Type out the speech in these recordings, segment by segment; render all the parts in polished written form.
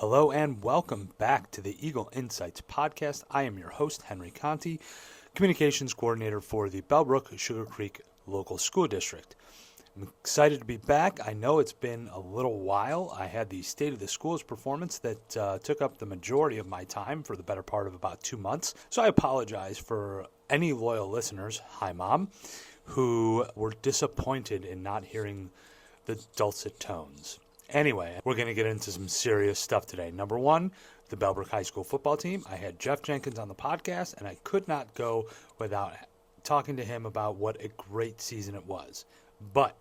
Hello and welcome back to the Eagle Insights podcast. I am your host, Henry Conti, Communications Coordinator for the Bellbrook-Sugarcreek Local School District. I'm excited to be back. I know it's been a little while. I had the State of the Schools performance that took up the majority of my time for the better part of about 2 months. So I apologize for any loyal listeners, hi Mom, who were disappointed in not hearing the dulcet tones. Anyway, we're going to get into some serious stuff today. Number one, the Bellbrook High School football team. I had Jeff Jenkins on the podcast, and I could not go without talking to him about what a great season it was. But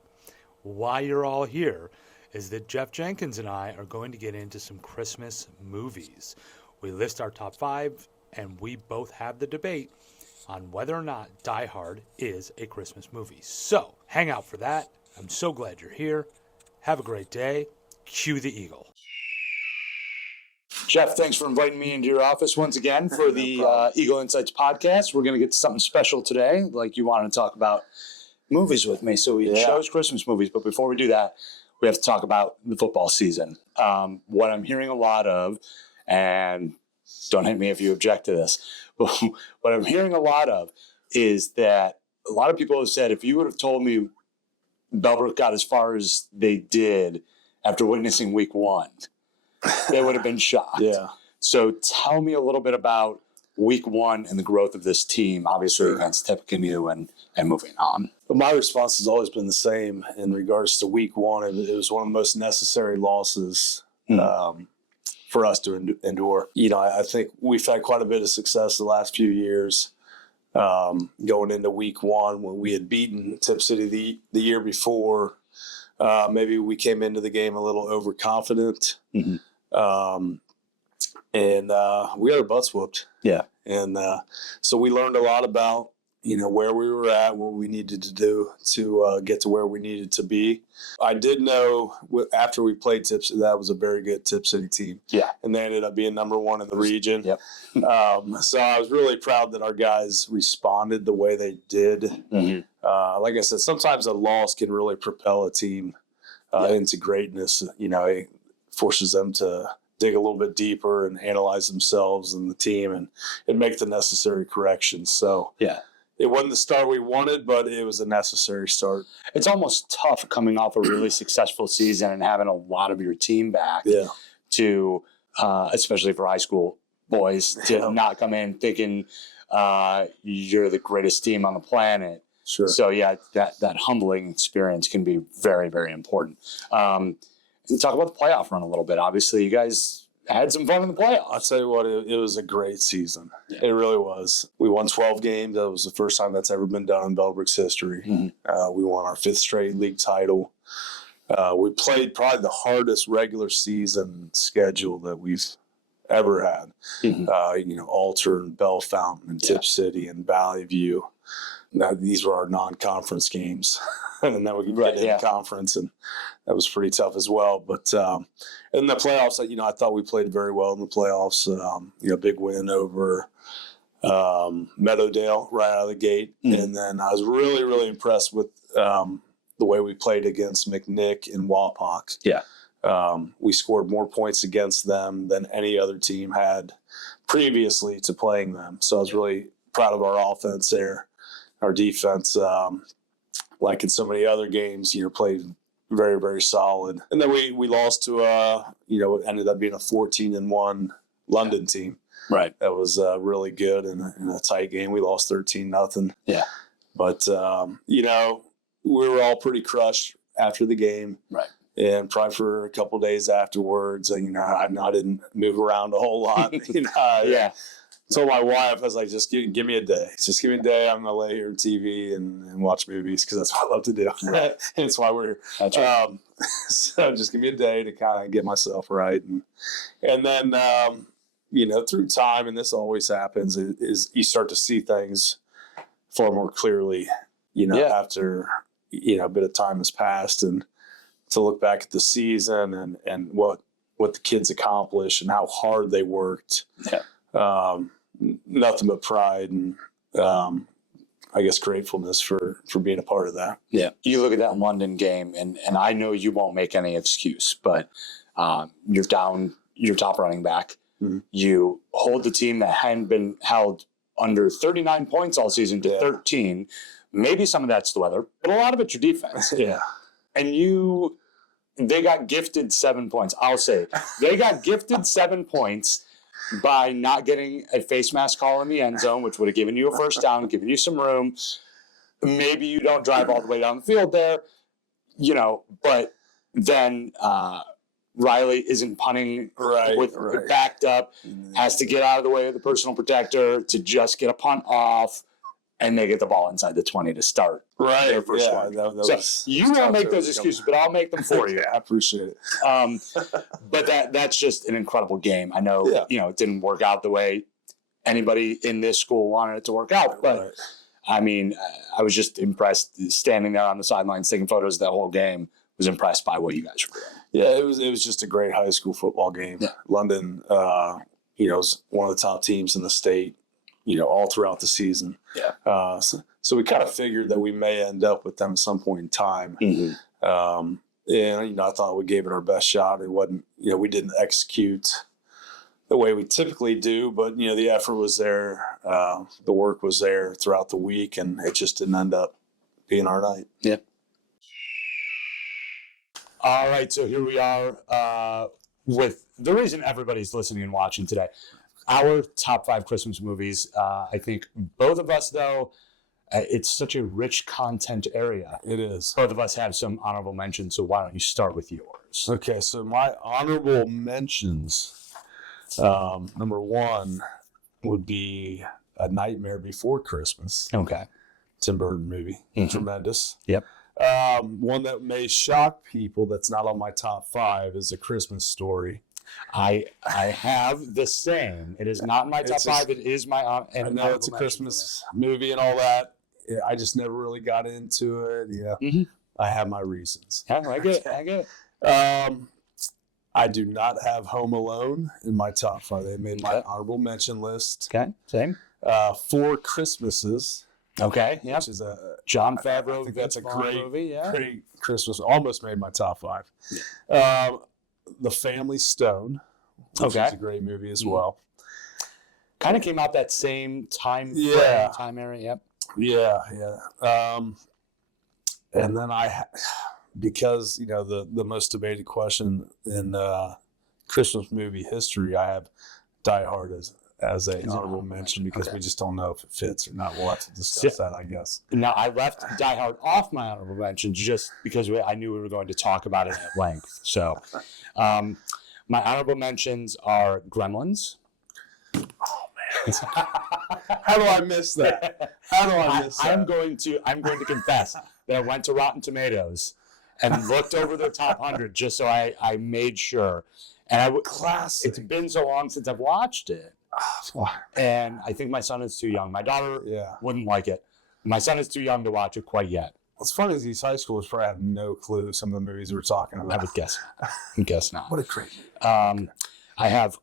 why you're all here is that Jeff Jenkins and I are going to get into some Christmas movies. We list our top 5, and we both have the debate on whether or not Die Hard is a Christmas movie. So, hang out for that. I'm so glad you're here. Have a great day. Cue the Eagle. Jeff, thanks for inviting me into your office once again for the Eagle Insights podcast. We're going to get to something special today, like you wanted to talk about movies with me. So we chose Christmas movies, but before we do that, we have to talk about the football season. What I'm hearing a lot of, and don't hit me if you object to this, but what I'm hearing a lot of is that a lot of people have said, if you would have told me Bellbrook got as far as they did after witnessing week 1, they would have been shocked. Yeah. So tell me a little bit about week 1 and the growth of this team, obviously against Tippecanoe and moving on. But my response has always been the same in regards to week 1. It was one of the most necessary losses for us to endure. You know, I think we've had quite a bit of success the last few years. Going into week 1 when we had beaten Tip City the year before, maybe we came into the game a little overconfident, and we had our butts whooped. Yeah, and so we learned a lot about where we were at, what we needed to do to get to where we needed to be. I did know after we played Tip City, that was a very good Tip City team. Yeah, and they ended up being number 1 in the region. Yep. So I was really proud that our guys responded the way they did. Mm-hmm. Like I said, sometimes a loss can really propel a team into greatness. It forces them to dig a little bit deeper and analyze themselves and the team and make the necessary corrections. So yeah. It wasn't the start we wanted, but it was a necessary start. It's almost tough coming off a really successful season and having a lot of your team back to, especially for high school boys, to not come in thinking you're the greatest team on the planet. Sure. So, yeah, that humbling experience can be very, very important. Talk about the playoff run a little bit. Obviously, you guys had some fun in the playoffs. I'll tell you what, it was a great season. Yeah. It really was. We won 12 games. That was the first time that's ever been done in Bellbrook's history. Mm-hmm. We won our 5th straight league title. We played probably the hardest regular season schedule that we've ever had. Mm-hmm. Alter and Bell Fountain and Tip City and Valley View. Now, these were our non-conference games. And then we could get into conference, and that was pretty tough as well. But in the playoffs, I thought we played very well in the playoffs. Big win over Meadowdale right out of the gate. Mm-hmm. And then I was really, really impressed with the way we played against McNick and Wapak. Yeah. We scored more points against them than any other team had previously to playing them. So I was really proud of our offense there. Our defense, like in so many other games, played very, very solid. And then we lost to, it ended up being a 14-1 London team. Right. That was really good in a tight game. We lost 13-0. Yeah. But, we were all pretty crushed after the game. Right. And probably for a couple of days afterwards, I didn't move around a whole lot. Yeah. So my wife, I was like, just give me a day. Just give me a day. I'm going to lay here on TV and watch movies because that's what I love to do. Right. And it's why we're here. That's right. So just give me a day to kind of get myself right. And then, through time, and this always happens, is you start to see things far more clearly, after, a bit of time has passed, and to look back at the season and what the kids accomplished and how hard they worked. Yeah. Nothing but pride and I guess gratefulness for being a part of that. Yeah. You look at that London game, and I know you won't make any excuse, but you're down your top running back. Mm-hmm. You hold the team that hadn't been held under 39 points all season to 13. Maybe some of that's the weather, but a lot of it's your defense. Yeah. And they got gifted 7 points. I'll say they got gifted 7 points by not getting a face mask call in the end zone, which would have given you a first down, given you some room. Maybe you don't drive all the way down the field there, but then Riley isn't punting with backed up, has to get out of the way of the personal protector to just get a punt off, and they get the ball inside the 20 to start their first one. You won't make those excuses, but I'll make them for you. I appreciate it. But that's just an incredible game. I know, it didn't work out the way anybody in this school wanted it to work out, but I mean, I was just impressed standing there on the sidelines taking photos of that whole game. Was impressed by what you guys were doing. Yeah, it was just a great high school football game. Yeah. London, was one of the top teams in the state, all throughout the season. Yeah. So we kind of figured that we may end up with them at some point in time. Mm-hmm. And I thought we gave it our best shot. It wasn't, we didn't execute the way we typically do, but the effort was there, the work was there throughout the week, and it just didn't end up being our night. Yeah. All right, so here we are with the reason everybody's listening and watching today. Our top 5 Christmas movies. I think both of us, though, it's such a rich content area. It is. Both of us have some honorable mentions, so why don't you start with yours? Okay, so my honorable mentions, number 1 would be A Nightmare Before Christmas. Okay. Tim Burton movie. Mm-hmm. Tremendous. Yep. One that may shock people that's not on my top 5 is A Christmas Story. I have the same. It is not my top 5. It is my I know it's a Christmas movie and all that. I just never really got into it. Yeah. Mm-hmm. I have my reasons. Yeah, I get it. I do not have Home Alone in my top 5. They made my honorable mention list. Okay, same. 4 Christmases. Okay, yeah. Which is a John Favreau. I think that's a great movie. Yeah. Great Christmas. Almost made my top 5. Yeah. The Family Stone. Which is a great movie as well. Kind of came out that same time. Time area. Yep. Yeah. And then because the most debated question in Christmas movie history, I have Die Hard as a honorable mention because we just don't know if it fits or not. We'll have to discuss that, I guess. Now, I left Die Hard off my honorable mention just because I knew we were going to talk about it at length. So, my honorable mentions are Gremlins. Oh, man. How do I miss that? I'm going to confess that I went to Rotten Tomatoes and looked over the top 100 just so I made sure. And Classic. It's been so long since I've watched it. And I think my son is too young. My daughter wouldn't like it. My son is too young to watch it quite yet. What's funny is these high schoolers probably have no clue some of the movies we're talking about. I would guess not. What a great I have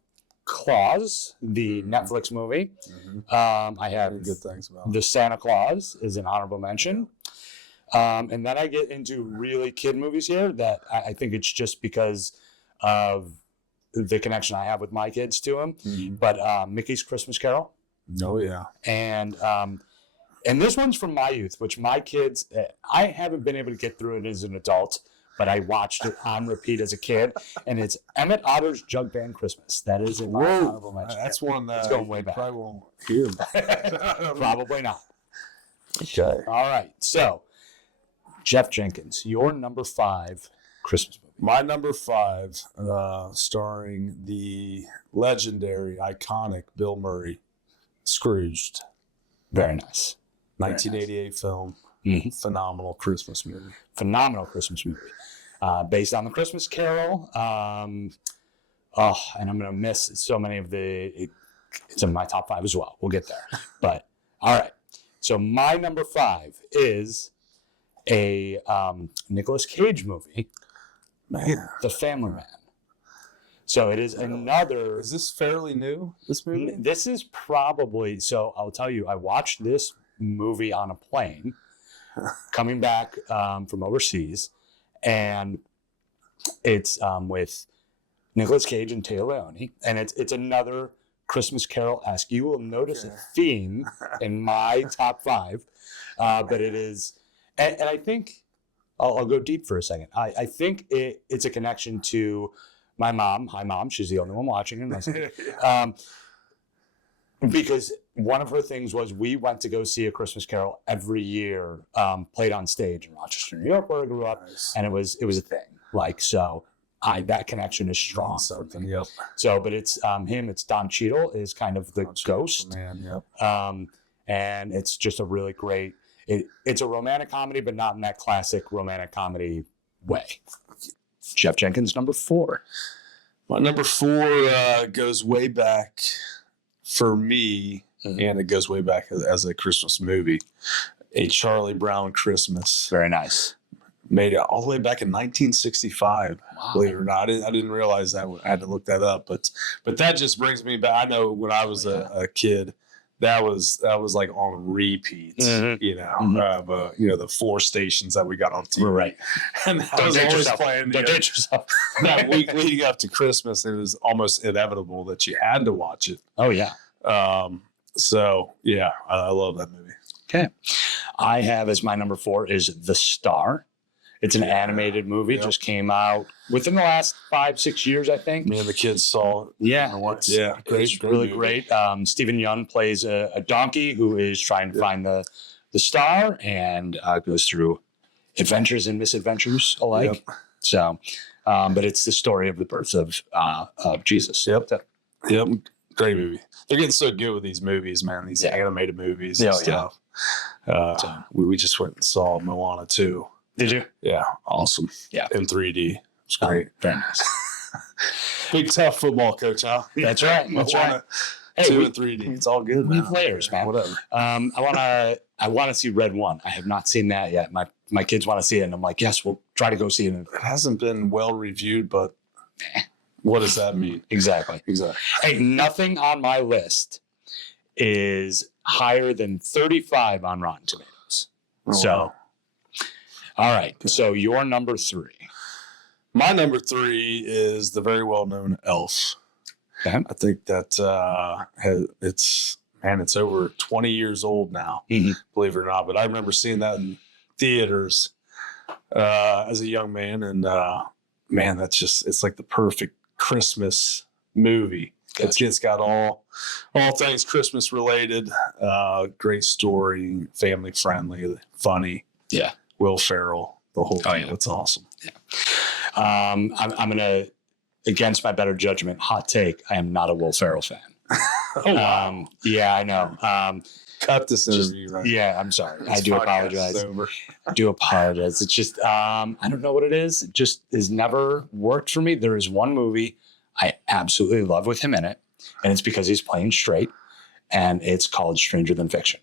Claus, the Netflix movie. Mm-hmm. I have good things about The Santa Claus is an honorable mention. And then I get into really kid movies here that I think it's just because of the connection I have with my kids to him. Mm-hmm. But Mickey's Christmas Carol. Oh, yeah. And this one's from my youth, which my kids, I haven't been able to get through it as an adult, but I watched it on repeat as a kid. And it's Emmett Otter's Jug Band Christmas. That is in my honorable mention. That's one that it's going way back. Probably won't hear about. Probably not. Okay. All right. So, Jeff Jenkins, your number 5 Christmas movie. My number 5, starring the legendary, iconic Bill Murray, Scrooged. Very nice. 1988 film. Mm-hmm. Phenomenal Christmas movie. Phenomenal Christmas movie. Based on the Christmas Carol. And I'm going to miss so many of it's in my top 5 as well. We'll get there. But, all right. So my number 5 is a Nicolas Cage movie. Man. The Family Man. So it is another... Is this fairly new, this movie? This is probably... So I'll tell you, I watched this movie on a plane coming back from overseas. And it's with Nicolas Cage and Taylor Leone, and it's another Christmas Carol-esque. You will notice a theme in my top 5, but it is, and I think I'll go deep for a second. I think it's a connection to my mom. Hi, Mom. She's the only one watching and listening. Because one of her things was we went to go see A Christmas Carol every year, played on stage in Rochester, New York, where I grew up, and it was a thing. Like, so that connection is strong. Something, yep. So, but it's him. It's Don Cheadle is kind of the ghost, man. Yep. And it's just a really great. It's a romantic comedy, but not in that classic romantic comedy way. Jeff Jenkins, number 4. My number 4 goes way back for me, and it goes way back as a Christmas movie. A Charlie Brown Christmas. Very nice. Made it all the way back in 1965. Wow. Believe it or not, I didn't realize that. I had to look that up, but that just brings me back. I know when I was a kid, that was like on repeat. The 4 stations that we got on TV. Right, and I was always playing. Don't date yourself. That week leading up to Christmas, it was almost inevitable that you had to watch it. Oh yeah. So yeah, I love that movie. Okay, I have as my number 4 is The Star. It's an animated movie. Just came out within the last 5-6 years, I think. Me and the kids saw it. Yeah. Great, really great. Stephen Young plays a donkey who is trying to find the star and goes through adventures and misadventures alike. Yep. So, but it's the story of the birth of Jesus. Yep. Great movie. They're getting so good with these movies, man. These animated movies and stuff. We just went and saw Moana 2. Did you? Yeah, awesome. Yeah, in 3D. It's great. Very nice. Big tough football coach, huh? That's right. That's right. Hey, 2 and 3D. It's all good. We have layers, man. Whatever. I want to see Red 1. I have not seen that yet. My kids want to see it, and I'm like, yes, we'll try to go see it. It hasn't been well reviewed, but what does that mean? Exactly. Hey, nothing on my list is higher than 35 on Rotten Tomatoes. Oh, so. Wow. All right. So your number 3. My number 3 is the very well-known Elf. Okay. I think that it's over 20 years old now, believe it or not. But I remember seeing that in theaters as a young man, and man, it's like the perfect Christmas movie. Gotcha. It's got all things Christmas related. Great story, family friendly, funny. Yeah. Will Ferrell, the whole thing. It's awesome. Yeah. I'm gonna, against my better judgment, hot take. I am not a Will Ferrell fan. Oh, wow. Yeah, I know. Cut this interview, right? Yeah, I'm sorry. I do apologize. I do apologize. It's just I don't know what it is. It just has never worked for me. There is one movie I absolutely love with him in it, and it's because he's playing straight, and it's called Stranger Than Fiction.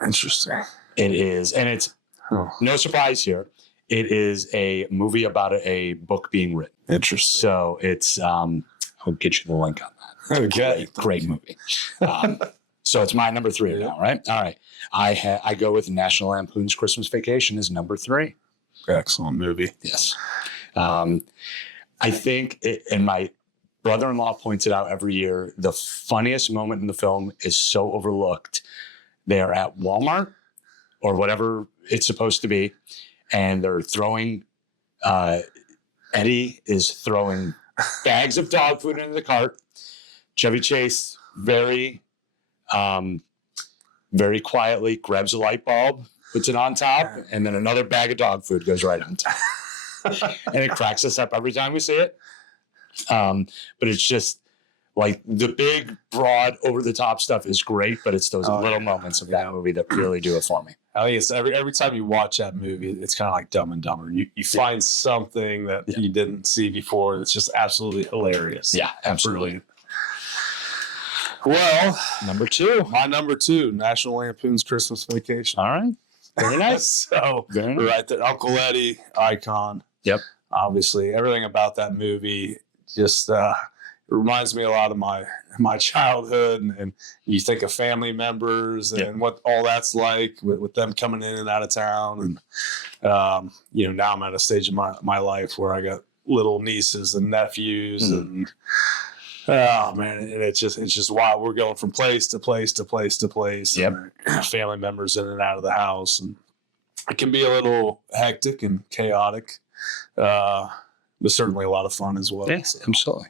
Interesting. It is, and it's no surprise here. It is a movie about a book being written. Interesting. So it's I'll get you the link on that. Okay. Great movie. So it's my number 3 now, right? All right. I go with National Lampoon's Christmas Vacation as number 3. Excellent movie. Yes. I think, and my brother-in-law points it out every year, the funniest moment in the film is so overlooked. They are at Walmart or whatever it's supposed to be, and they're throwing, Eddie is throwing bags of dog food into the cart. Chevy Chase very quietly grabs a light bulb, puts it on top, and then another bag of dog food goes right on top. And it cracks us up every time we see it. But it's just like the big, broad, over-the-top stuff is great, but it's those little moments of that movie that really do it for me. I think it's every time you watch that movie, it's kind of like Dumb and Dumber. You find something that you didn't see before that's just absolutely hilarious. Yeah, absolutely. Well, number 2. My number 2, National Lampoon's Christmas Vacation. All right. Very nice. So, right there, Uncle Eddie, icon. Yep. Obviously, everything about that movie just reminds me a lot of my childhood, and you think of family members and what all that's like with them coming in and out of town. And now I'm at a stage in my life where I got little nieces and nephews, and oh man, and it's just wild. We're going from place to place to place to place. Yep. And family members in and out of the house, and it can be a little hectic and chaotic, but certainly a lot of fun as well. Yeah, So. absolutely.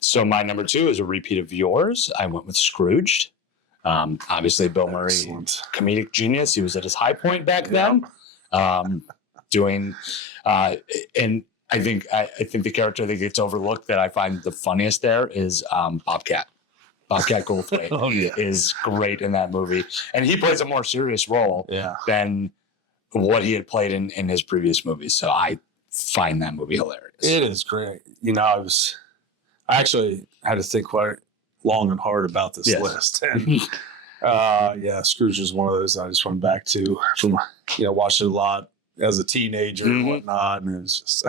So my number 2 is a repeat of yours. I went with Scrooged. Obviously, Bill Murray, Excellent. comedic genius. He was at his high point back then, doing, and I think the character that gets overlooked that I find the funniest there is Bobcat. Bobcat Goldthwait is great in that movie, and he plays a more serious role than what he had played in his previous movies. So I find that movie hilarious. It is great. I actually had to think quite long and hard about this list. And Scrooge is one of those I just went back to from, watched it a lot as a teenager and whatnot. And it's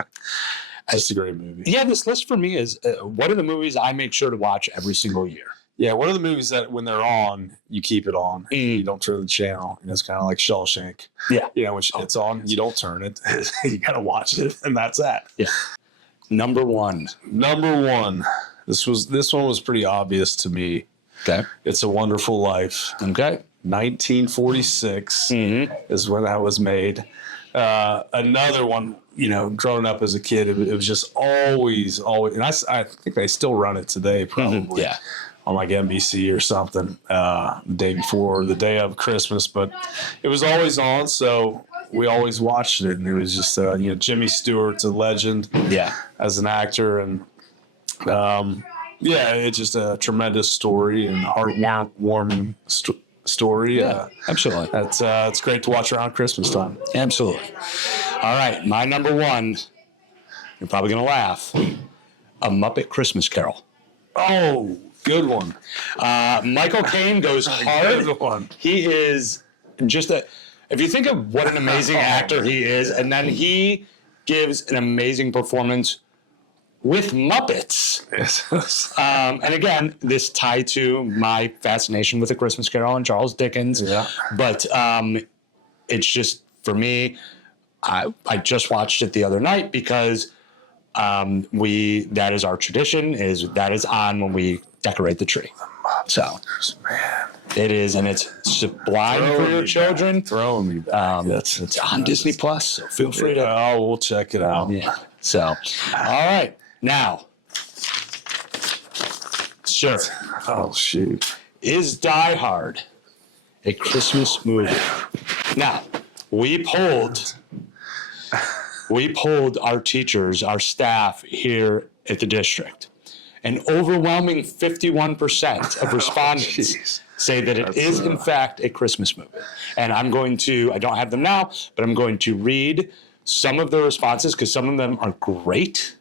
just a great movie. Yeah, this list for me is what are the movies I make sure to watch every single year? Yeah, what are the movies that when they're on, you keep it on? You don't turn the channel. It's kind of like Shawshank. Yeah. When it's on, you don't turn it. You got to watch it, and that's that. Yeah. Number one. This one was pretty obvious to me. Okay. It's a Wonderful Life. Okay. 1946 is when that was made. Another one, growing up as a kid, it was just always, and I think they still run it today, probably. Yeah. On like NBC or something, the day before, the day of Christmas, but it was always on, so we always watched it, and it was just, Jimmy Stewart's a legend, as an actor, and it's just a tremendous story and heartwarming story. Yeah, absolutely. It's great to watch around Christmas time. Absolutely. All right, my number 1. You're probably gonna laugh. A Muppet Christmas Carol. Oh. Good one. Michael Caine goes hard. Good one. He is just if you think of what an amazing actor he is, and then he gives an amazing performance with Muppets. And again, this tied to my fascination with A Christmas Carol and Charles Dickens. Yeah. But it's just, for me, I just watched it the other night because that is our tradition, that is on when we decorate the tree. So it is, and it's sublime for your children. Throwing me back. It's on Disney Plus, so feel free to. Oh, we'll check it out. Yeah. So, all right, now, sir. Oh shoot. Is Die Hard a Christmas movie? Now, we polled our teachers, our staff here at the district. An overwhelming 51% of respondents say that it is, in fact, a Christmas movie. And I don't have them now, but I'm going to read some of the responses because some of them are great,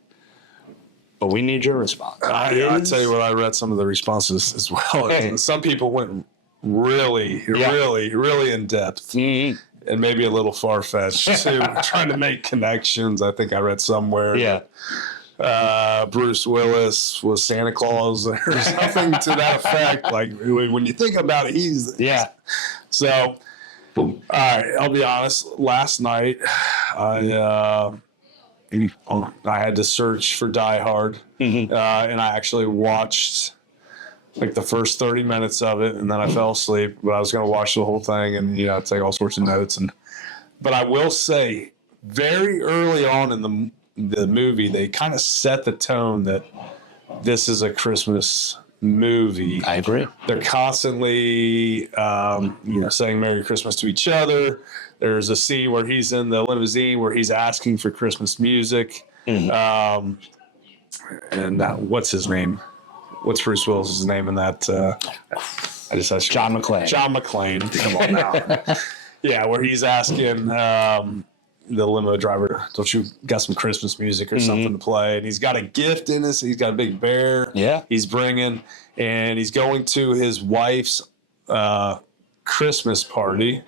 but we need your response. I'll tell you what, I read some of the responses as well. Hey. Some people went really in depth. Mm-hmm. And maybe a little far-fetched too, trying to make connections. I think I read somewhere. Yeah. Bruce Willis was Santa Claus or something to that effect. Like when you think about it, he's So, all right, I'll be honest. Last night, I had to search for Die Hard, and I actually watched like the first 30 minutes of it, and then I fell asleep. But I was going to watch the whole thing and take all sorts of notes. But I will say, very early on in the movie, they kind of set the tone that this is a Christmas movie. I agree. They're constantly, saying Merry Christmas to each other. There's a scene where he's in the limousine where he's asking for Christmas music. And what's his name? What's Bruce Willis's name in that? I just asked John McClane. John McClane. Come on now. Yeah, where he's asking the limo driver, don't you got some Christmas music or something to play? And he's got a gift in this. He's got a big bear. Yeah. He's bringing, and he's going to his wife's Christmas party.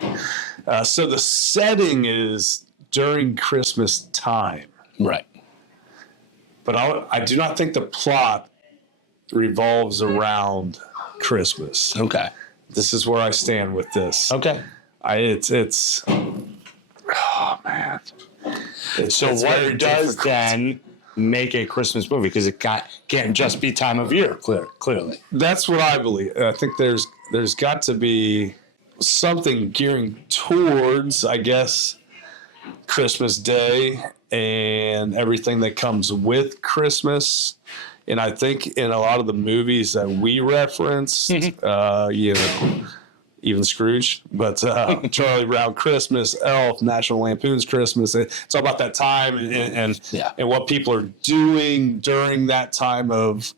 So the setting is during Christmas time. Right. But I do not think the plot revolves around Christmas. Okay. This is where I stand with this. Okay. It's oh man. So it's what very does difficult. then make a Christmas movie? Because it can't just be time of year, clearly. That's what I believe. I think there's got to be something gearing towards, I guess, Christmas Day and everything that comes with Christmas. And I think in a lot of the movies that we referenced, even Scrooge, but Charlie Brown Christmas, Elf, National Lampoon's Christmas. It's all about that time and what people are doing during that time of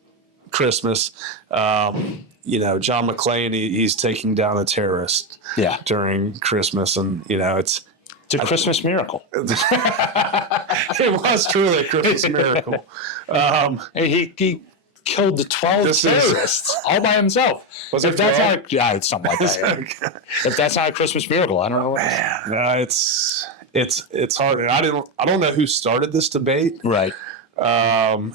Christmas. John McClane, he's taking down a terrorist during Christmas, and it's a Christmas miracle. It was truly a Christmas miracle. He killed the 12 terrorists all by himself. Was if it that's 12? not, it's something like that. If that's not a Christmas miracle, I don't know what it is. No, it's hard. I don't know who started this debate. Right. But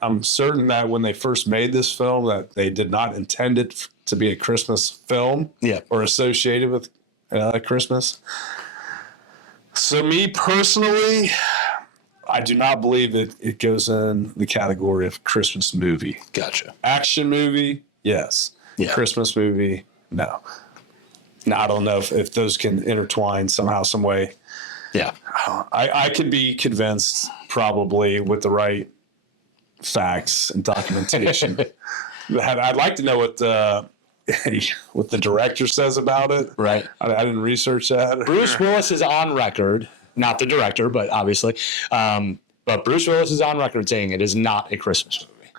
I'm certain that when they first made this film, that they did not intend it to be a Christmas film, or associated with Christmas. So me personally, I do not believe it goes in the category of Christmas movie. Gotcha. Action movie, yes. Yeah. Christmas movie, no. Now I don't know if those can intertwine somehow, some way. Yeah. I could be convinced probably with the right facts and documentation. I'd like to know what the director says about it. Right. I didn't research that. Bruce Willis is on record, not the director, but obviously, but Bruce Willis is on record saying it is not a Christmas movie.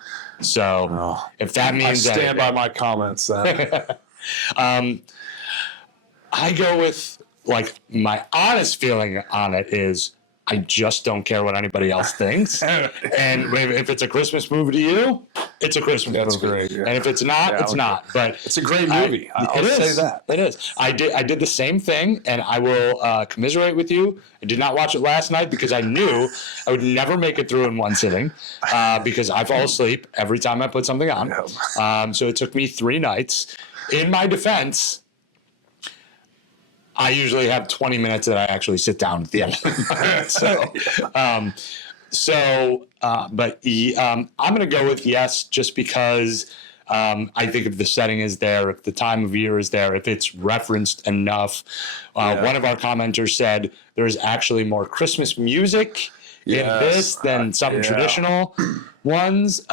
So if that means I stand by my comments then. I go with, my honest feeling on it is I just don't care what anybody else thinks. And if it's a Christmas movie to you, it's a Christmas movie. That's great. Yeah. And if it's not, it's not. But it's a great movie. I'll say that. It is. I did the same thing, and I will commiserate with you. I did not watch it last night because I knew I would never make it through in one sitting because I fall asleep every time I put something on. So it took me 3 nights. In my defense, I usually have 20 minutes that I actually sit down at the end. I'm going to go with yes, just because I think if the setting is there, if the time of year is there, if it's referenced enough. One of our commenters said there's actually more Christmas music in this than some traditional ones.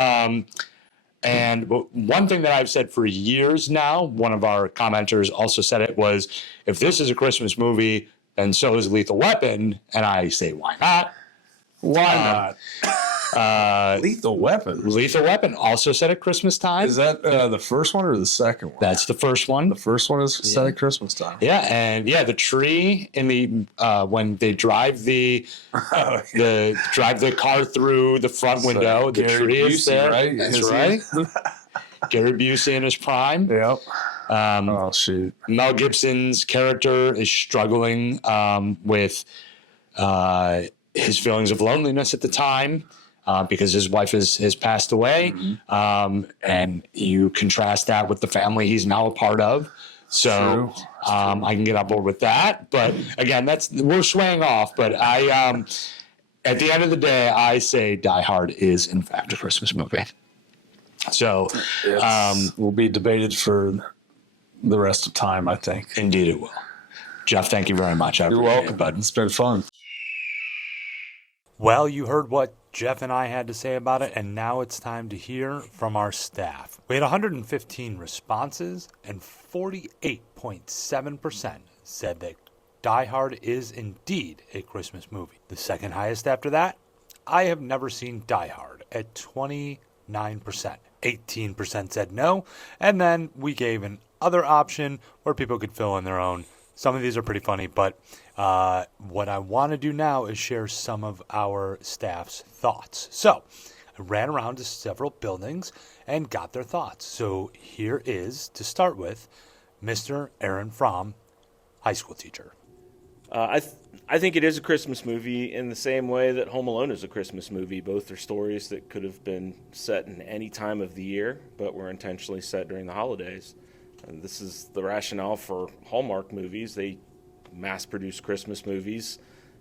And one thing that I've said for years now, one of our commenters also said it, was, if this is a Christmas movie, then so is Lethal Weapon. And I say, why not? Why not? Lethal Weapon. Lethal Weapon also set at Christmas time. Is that the first one or the second one? That's the first one. The first one is set at Christmas time. Yeah, and the tree in the when they drive the car through the front window, the Gary tree is Busey, there. right? That's Is right. Gary Busey in his prime. Yep. Oh shoot. Mel Gibson's character is struggling with his feelings of loneliness at the time. Because his wife has passed away, and you contrast that with the family he's now a part of. So I can get on board with that. But again, we're swaying off. But at the end of the day, I say Die Hard is in fact a Christmas movie. So will be debated for the rest of time, I think. Indeed, it will. Jeff, thank you very much. You're welcome, bud. It's been fun. Well, you heard what Jeff and I had to say about it, and now it's time to hear from our staff. We had 115 responses, and 48.7% said that Die Hard is indeed a Christmas movie. The second highest after that, I have never seen Die Hard at 29%. 18% said no, and then we gave an other option where people could fill in their own. Some of these are pretty funny, but what I want to do now is share some of our staff's thoughts. So I ran around to several buildings and got their thoughts. So here is, to start with, Mr. Aaron Fromm, high school teacher. I think it is a Christmas movie in the same way that Home Alone is a Christmas movie. Both are stories that could have been set in any time of the year, but were intentionally set during the holidays. And this is the rationale for Hallmark movies. They mass-produce Christmas movies,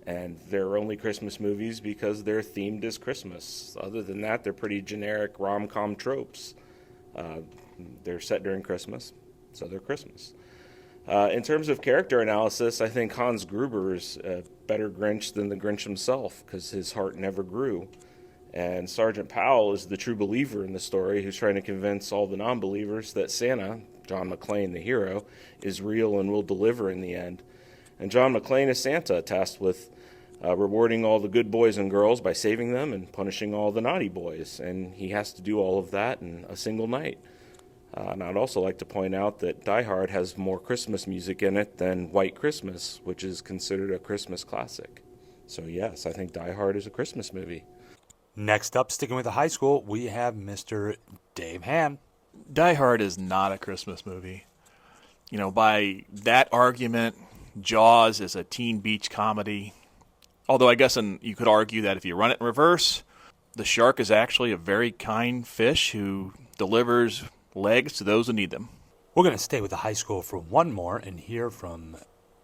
And they're only Christmas movies because they're themed as Christmas. Other than that, they're pretty generic rom-com tropes. They're set during Christmas, so they're Christmas. In terms of character analysis, I think Hans Gruber is a better Grinch than the Grinch himself because his heart never grew. And Sergeant Powell is the true believer in the story who's trying to convince all the non-believers that Santa, John McClane, the hero, is real and will deliver in the end. And John McClane is Santa, tasked with rewarding all the good boys and girls by saving them and punishing all the naughty boys. And he has to do all of that in a single night. And I'd also like to point out that Die Hard has more Christmas music in it than White Christmas, which is considered a Christmas classic. So yes, I think Die Hard is a Christmas movie. Next up, sticking with the high school, we have Mr. Dave Hann. Die Hard is not a Christmas movie. You know, by that argument, Jaws is a teen beach comedy. Although I guess you could argue that if you run it in reverse, the shark is actually a very kind fish who delivers legs to those who need them. We're going to stay with the high school for one more and hear from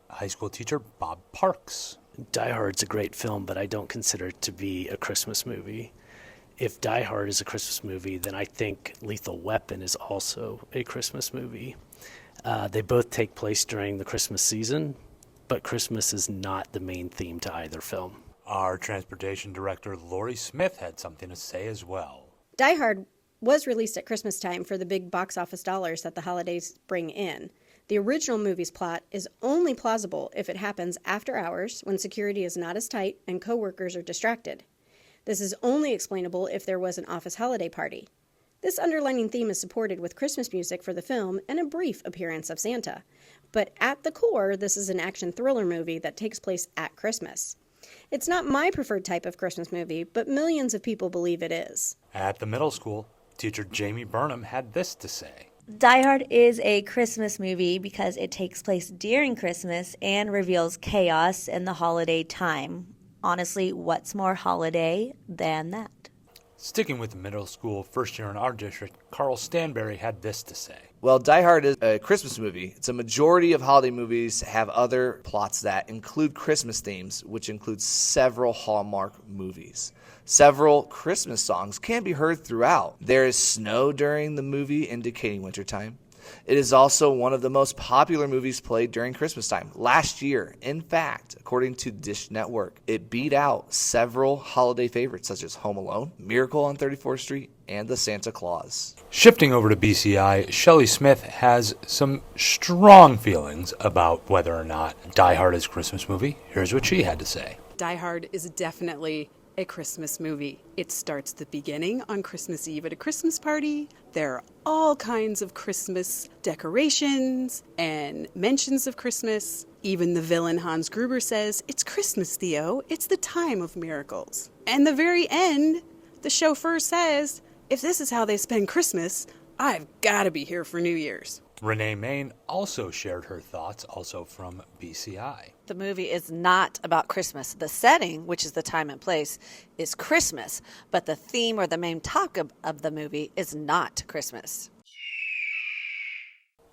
high school teacher Bob Parks. Die Hard's a great film, but I don't consider it to be a Christmas movie. If Die Hard is a Christmas movie, then I think Lethal Weapon is also a Christmas movie. They both take place during the Christmas season, but Christmas is not the main theme to either film. Our transportation director, Lori Smith, had something to say as well. Die Hard was released at Christmas time for the big box office dollars that the holidays bring in. The original movie's plot is only plausible if it happens after hours when security is not as tight and coworkers are distracted. This is only explainable if there was an office holiday party. This underlining theme is supported with Christmas music for the film and a brief appearance of Santa. But at the core, this is an action thriller movie that takes place at Christmas. It's not my preferred type of Christmas movie, but millions of people believe it is. At the middle school, teacher Jamie Burnham had this to say. Die Hard is a Christmas movie because it takes place during Christmas and reveals chaos in the holiday time. Honestly, what's more holiday than that? Sticking with the middle school, first year in our district, Carl Stanberry had this to say. Well, Die Hard is a Christmas movie. It's a majority of holiday movies have other plots that include Christmas themes, which includes several Hallmark movies. Several Christmas songs can be heard throughout. There is snow during the movie, indicating wintertime. It is also one of the most popular movies played during Christmas time. Last year, in fact, according to Dish Network, it beat out several holiday favorites such as Home Alone, Miracle on 34th Street, and The Santa Claus. Shifting over to BCI, Shelley Smith has some strong feelings about whether or not Die Hard is a Christmas movie. Here's what she had to say. Die Hard is definitely a Christmas movie. It starts the beginning on Christmas Eve at a Christmas party. There are all kinds of Christmas decorations and mentions of Christmas. Even the villain Hans Gruber says, "It's Christmas, Theo. It's the time of miracles." And the very end, the chauffeur says, "If this is how they spend Christmas, I've got to be here for New Year's." Renee Main also shared her thoughts, also from BCI. The movie is not about Christmas. The setting, which is the time and place, is Christmas, but the theme or the main topic of the movie is not Christmas.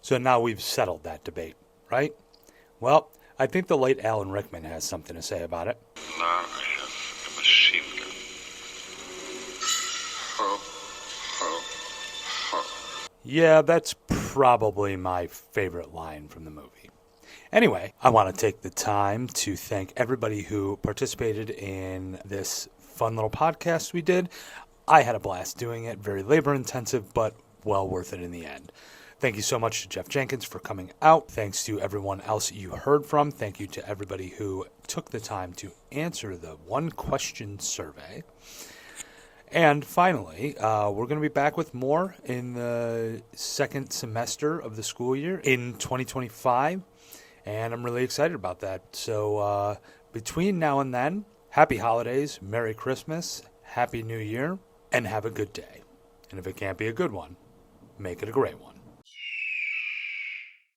So now we've settled that debate, right? Well, I think the late Alan Rickman has something to say about it. Now I have a machine gun. Ho, ho, ho. Yeah, that's probably my favorite line from the movie. Anyway, I want to take the time to thank everybody who participated in this fun little podcast we did. I had a blast doing it, very labor intensive, but well worth it in the end. Thank you so much to Jeff Jenkins for coming out. Thanks to everyone else you heard from. Thank you to everybody who took the time to answer the one-question survey. And finally, we're going to be back with more in the second semester of the school year in 2025, and I'm really excited about that. So between now and then, happy holidays, Merry Christmas, Happy New Year, and have a good day. And if it can't be a good one, make it a great one.